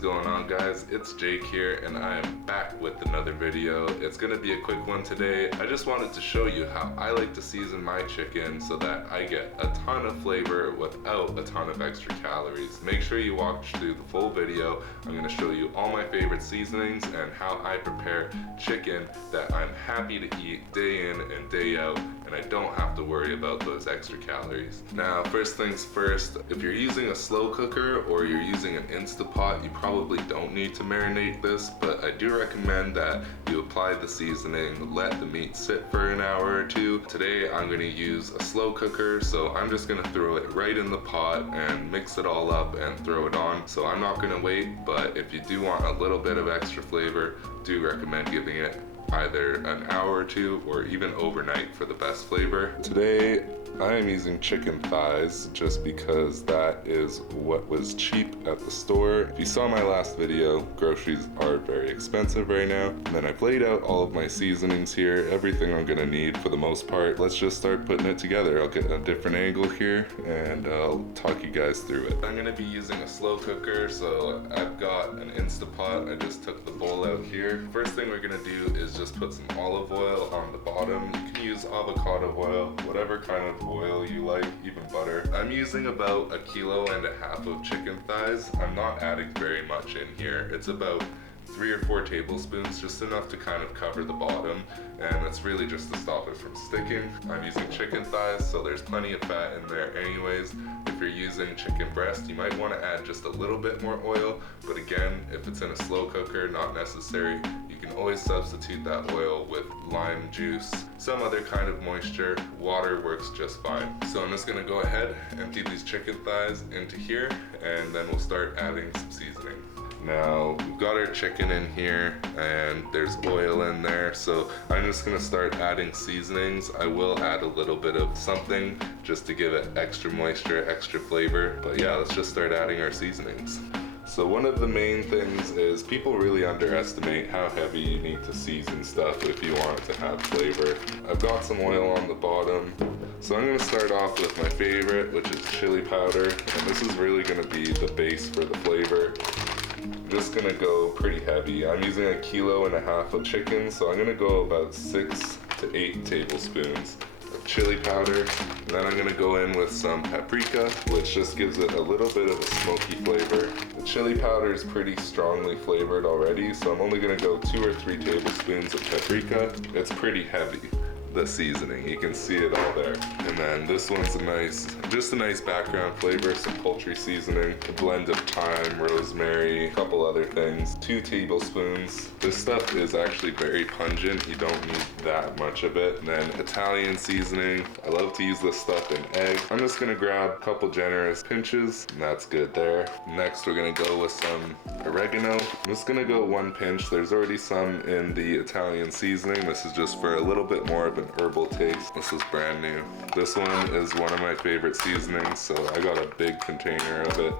is going on, guys? It's Jake here and I am back with another video. It's gonna be a quick one today. I just wanted to show you how I like to season my chicken so that I get a ton of flavor without a ton of extra calories. Make sure you watch through the full video. I'm gonna show you all my favorite seasonings and how I prepare chicken that I'm happy to eat day in and day out, and I don't have to worry about those extra calories. Now, first things first, if you're using a slow cooker or you're using an Instapot, you probably don't need to marinate this, but I do recommend that you apply the seasoning, let the meat sit for an hour or two. Today, I'm gonna use a slow cooker, so I'm just gonna throw it right in the pot and mix it all up and throw it on. So I'm not gonna wait, but if you do want a little bit of extra flavor, do recommend giving it either an hour or two or even overnight for the best flavor. Today, I am using chicken thighs just because that is what was cheap at the store. If you saw my last video, groceries are very expensive right now. And then I've laid out all of my seasonings here, everything I'm gonna need for the most part. Let's just start putting it together. I'll get a different angle here and I'll talk you guys through it. I'm gonna be using a slow cooker, so I've got an Instapot. I just took the bowl out here. First thing we're gonna do is just put some olive oil on the bottom. You can use avocado oil, whatever kind of oil you like, even butter. I'm using about 1.5 kilos of chicken thighs. I'm not adding very much in here. It's about 3 or 4 tablespoons, just enough to kind of cover the bottom, and that's really just to stop it from sticking. I'm using chicken thighs, so there's plenty of fat in there anyways. If you're using chicken breast, you might want to add just a little bit more oil, but again, if it's in a slow cooker, not necessary. You can always substitute that oil with lime juice, some other kind of moisture. Water works just fine. So I'm just gonna go ahead, empty these chicken thighs into here, and then we'll start adding some seasoning. Now, we've got our chicken in here and there's oil in there, so I'm just gonna start adding seasonings. I will add a little bit of something just to give it extra moisture, extra flavor, but yeah, let's just start adding our seasonings. So one of the main things is people really underestimate how heavy you need to season stuff if you want it to have flavor. I've got some oil on the bottom, so I'm gonna start off with my favorite, which is chili powder, and this is really gonna be the base for the flavor. I'm just gonna go pretty heavy. I'm using 1.5 kilos of chicken, so I'm gonna go about 6 to 8 tablespoons of chili powder. And then I'm gonna go in with some paprika, which just gives it a little bit of a smoky flavor. The chili powder is pretty strongly flavored already, so I'm only gonna go 2 or 3 tablespoons of paprika. It's pretty heavy, the seasoning, you can see it all there. And then this one's just a nice background flavor, some poultry seasoning, a blend of thyme, rosemary, a couple other things, 2 tablespoons. This stuff is actually very pungent, you don't need that much of it. And then Italian seasoning, I love to use this stuff in eggs. I'm just gonna grab a couple generous pinches, and that's good there. Next we're gonna go with some oregano. I'm just gonna go 1 pinch, there's already some in the Italian seasoning. This is just for a little bit more of an herbal taste. This is brand new. This one is one of my favorite seasonings, so I got a big container of it.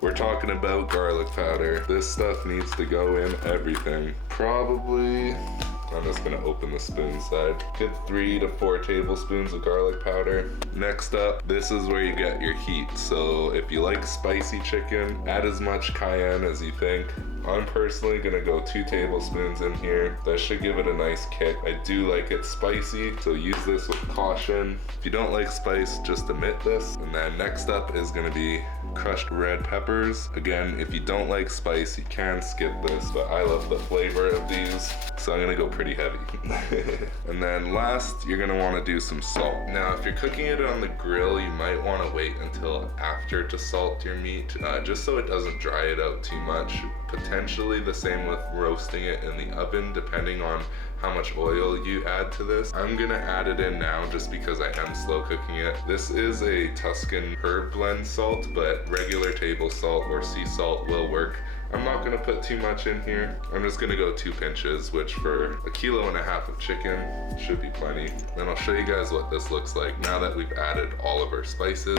We're talking about garlic powder. This stuff needs to go in everything. Probably, I'm just gonna open the spoon side. Get 3 to 4 tablespoons of garlic powder. Next up, this is where you get your heat. So if you like spicy chicken, add as much cayenne as you think. I'm personally gonna go 2 tablespoons in here. That should give it a nice kick. I do like it spicy, so use this with caution. If you don't like spice, just omit this. And then next up is gonna be crushed red peppers. Again, if you don't like spice, you can skip this, but I love the flavor of these, so I'm gonna go pretty heavy. And then last, you're gonna wanna do some salt. Now, if you're cooking it on the grill, you might wanna wait until after to salt your meat, just so it doesn't dry it out too much. Potentially the same with roasting it in the oven, depending on how much oil you add to this. I'm gonna add it in now just because I am slow cooking it. This is a Tuscan herb blend salt, but regular table salt or sea salt will work. I'm not gonna put too much in here. I'm just gonna go 2 pinches, which for 1.5 kilos of chicken should be plenty. Then I'll show you guys what this looks like now that we've added all of our spices.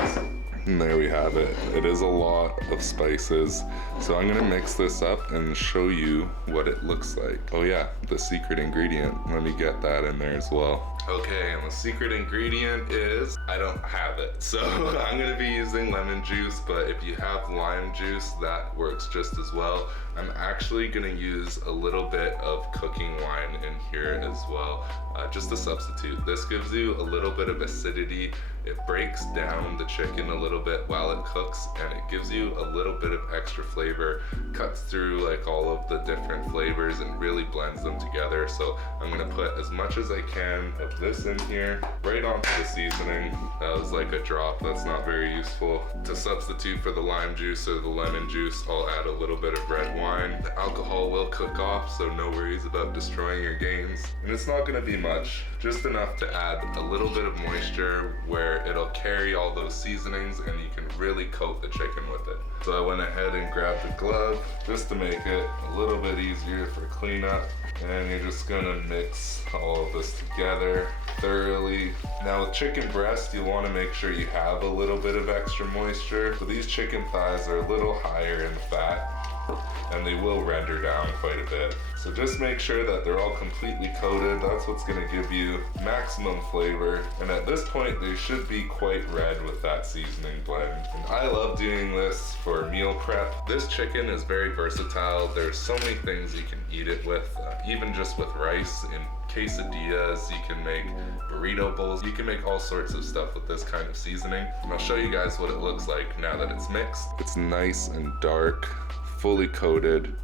And there we have it. It is a lot of spices. So I'm gonna mix this up and show you what it looks like. Oh yeah, the secret ingredient. Let me get that in there as well. Okay, and the secret ingredient is, I don't have it. So I'm gonna be using lemon juice, but if you have lime juice, that works just as well. I'm actually gonna use a little bit of cooking wine in here as well, just a substitute. This gives you a little bit of acidity. It breaks down the chicken a little bit while it cooks, and it gives you a little bit of extra flavor, cuts through like all of the different flavors and really blends them together. So I'm gonna put as much as I can of this in here, right onto the seasoning. That was like a drop, that's not very useful. To substitute for the lime juice or the lemon juice, I'll add a little bit of red wine. The alcohol will cook off, so no worries about destroying your gains. And it's not gonna be much, just enough to add a little bit of moisture where it'll carry all those seasonings and you can really coat the chicken with it. So I went ahead and grabbed a glove just to make it a little bit easier for cleanup. And you're just gonna mix all of this together thoroughly. Now with chicken breast, you wanna make sure you have a little bit of extra moisture. So these chicken thighs are a little higher in fat, and they will render down quite a bit. So just make sure that they're all completely coated. That's what's gonna give you maximum flavor. And at this point, they should be quite red with that seasoning blend. And I love doing this for meal prep. This chicken is very versatile. There's so many things you can eat it with, even just with rice. In quesadillas, you can make burrito bowls. You can make all sorts of stuff with this kind of seasoning. And I'll show you guys what it looks like now that it's mixed. It's nice and dark, fully coated,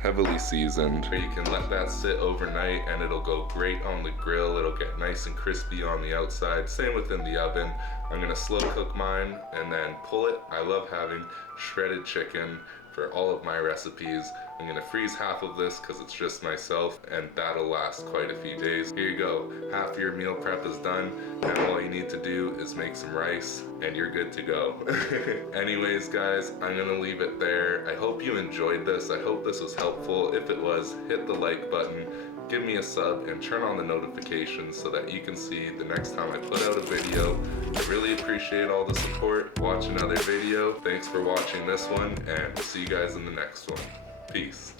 heavily seasoned. You can let that sit overnight and it'll go great on the grill. It'll get nice and crispy on the outside. Same within the oven. I'm gonna slow cook mine and then pull it. I love having shredded chicken for all of my recipes. I'm gonna freeze half of this because it's just myself, and that'll last quite a few days. Here you go, half your meal prep is done, and all you need to do is make some rice, and you're good to go. Anyways, guys, I'm gonna leave it there. I hope you enjoyed this. I hope this was helpful. If it was, hit the like button, give me a sub, and turn on the notifications so that you can see the next time I put out a video. I really appreciate all the support. Watch another video. Thanks for watching this one, and we'll see you guys in the next one. Peace.